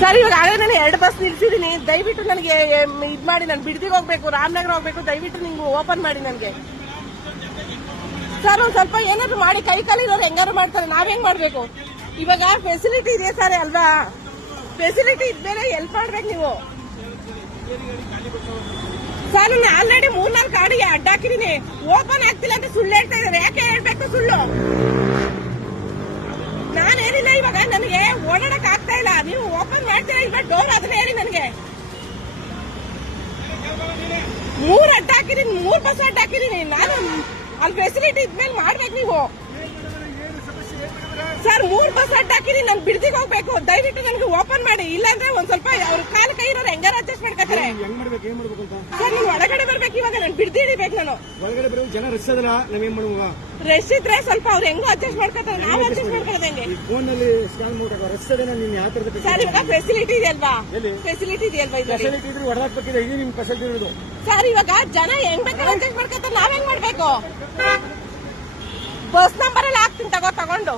Sir ಇವಾಗ ಆಗಲೇ ನಾನು 2 ಬಸ್ ನಿಲ್ಸಿದೀನಿ, ದಯವಿಟ್ಟು ನನಗೆ ಇದ್ ಮಾಡಿ, ನಾನು ಬಿಡದಿಗೆ ಹೋಗ್ಬೇಕು, ರಾಮನಗರ ಹೋಗ್ಬೇಕು, ದಯವಿಟ್ಟು ನಿಮ್ಗೆ ಓಪನ್ ಮಾಡಿ ನನಗೆ. ಸರ್ ಒಂದ್ ಸ್ವಲ್ಪ ಏನಾದ್ರು ಮಾಡಿ, ಕೈ ಕಾಲಿರೋರು ಹೆಂಗಾರು ಮಾಡ್ತಾರೆ, ನಾವ್ ಹೆಂಗ್ ಮಾಡ್ಬೇಕು? ಇವಾಗ ಫೆಸಿಲಿಟಿ ಇದೆ ಸರ್ ಅಲ್ವಾ, ಫೆಸಿಲಿಟಿ ಇದ್ಮೇಲೆ ಹೆಲ್ಪ್ ಮಾಡ್ಬೇಕು ನೀವು. ಸರ್ ನಾನು ಆಲ್ರೆಡಿ 3-4 ಗಾಡಿಗೆ ಅಡ್ಡ ಹಾಕಿದೀನಿ, ಓಪನ್ ಆಗ್ತಿಲ್ಲ ಅಂತ ಸುಳ್ಳು ಹೇಳ್ತಾ ಇದ್ದಾರೆ. ಯಾಕೆ ಹೇಳ್ಬೇಕು ಸುಳ್ಳು? ನಾನೇನಿಲ್ಲ, ಇವಾಗ ನನಗೆ ಓಡಾಡಕ್ ಆಗ್ತಾ ಇಲ್ಲ, ನೀವು ಓಪನ್ ಮಾಡ್ತೀರಾ ಇವಾಗ ಡೋರ್, ಅದನ್ನ ಹೇಳಿ ನನಗೆ. 3 ಅಡ್ಡ ಹಾಕಿದೀನಿ, 3 ಬಸ್ ಅಡ್ಡ ಹಾಕಿದೀನಿ ನಾನು. ಅಲ್ಲಿ ಫೆಸಿಲಿಟಿ ಇದ್ಮೇಲೆ ಮಾಡ್ಬೇಕು ನೀವು. ಸರ್ 3 ಬಸ್ ಅಡ್ಡ ಹಾಕಿದೀನಿ, ನಾನು ಬಿಡದಿಗೆ ಹೋಗ್ಬೇಕು, ದಯವಿಟ್ಟು ನನಗೆ ಓಪನ್ ಮಾಡಿ. ಇಲ್ಲಾಂದ್ರೆ ಒಂದ್ ಸ್ವಲ್ಪ ಅವ್ರ ಕಾಲು ಕೈ ಇರೋರು ಹೆಂಗಾರ ಅಡ್ಜಸ್ಟ್ ಮಾಡ್ಕೊತಾರೆ. ಸರ್ ನೀವು ಒಳಗಡೆ ಬರ್ಬೇಕು, ಇವಾಗ ನಾನು ಬಿಡದಿ ಹಿಡಿಬೇಕು. ನಾನು ಒಳಗಡೆ ಬರೋ ಜನ ರಶ್ ಅದಲ್ಲ, ನಾವೇನ್ ಮಾಡುವ? ರಶ್ ಇದ್ರೆ ಸ್ವಲ್ಪ ಅವ್ರು ಹೆಂಗೋ ಅಡ್ಜಸ್ಟ್ ಮಾಡ್ಕೊತಾರೆ, ನಾವು ಅಡ್ಜಸ್ಟ್ ಮಾಡ್ಕೊಳ್ಳೋದು ಹೆಂಗೆ? ಫೋನ್ ನಲ್ಲಿ ಸ್ಕ್ಯಾನ್ ಮಾಡ್ಬೇಕು, ರಶ್ ಅದೇನ? ನೀನ್ ಯಾವ ತರದ ಸರ್ ಇವಾಗ ಫೆಸಿಲಿಟಿ ಇದೆಯಲ್ವಾ, ಫೆಸಿಲಿಟಿ ಇದೆಯಲ್ವಾ? ಫೆಸಿಲಿಟಿ ಇದ್ರೆ ಹೊಡೆದಾಕ್ಬೇಕಿದೆ, ಇದು ನಿಮ್ ಫೆಸಿಲಿಟಿ ಇರೋದು. ಸರ್ ಇವಾಗ ಜನ ಹೆಂಗ್ ಬೇಕಾದ್ರೆ ಅಡ್ಜಸ್ಟ್ ಮಾಡ್ಕೊತಾರೆ, ನಾವ್ ಹೆಂಗ್ ಮಾಡ್ಬೇಕು? ಬಸ್ ನಂಬರ್ ಎಲ್ಲ ಹಾಕ್ತೀನಿ ತಗೊಂಡು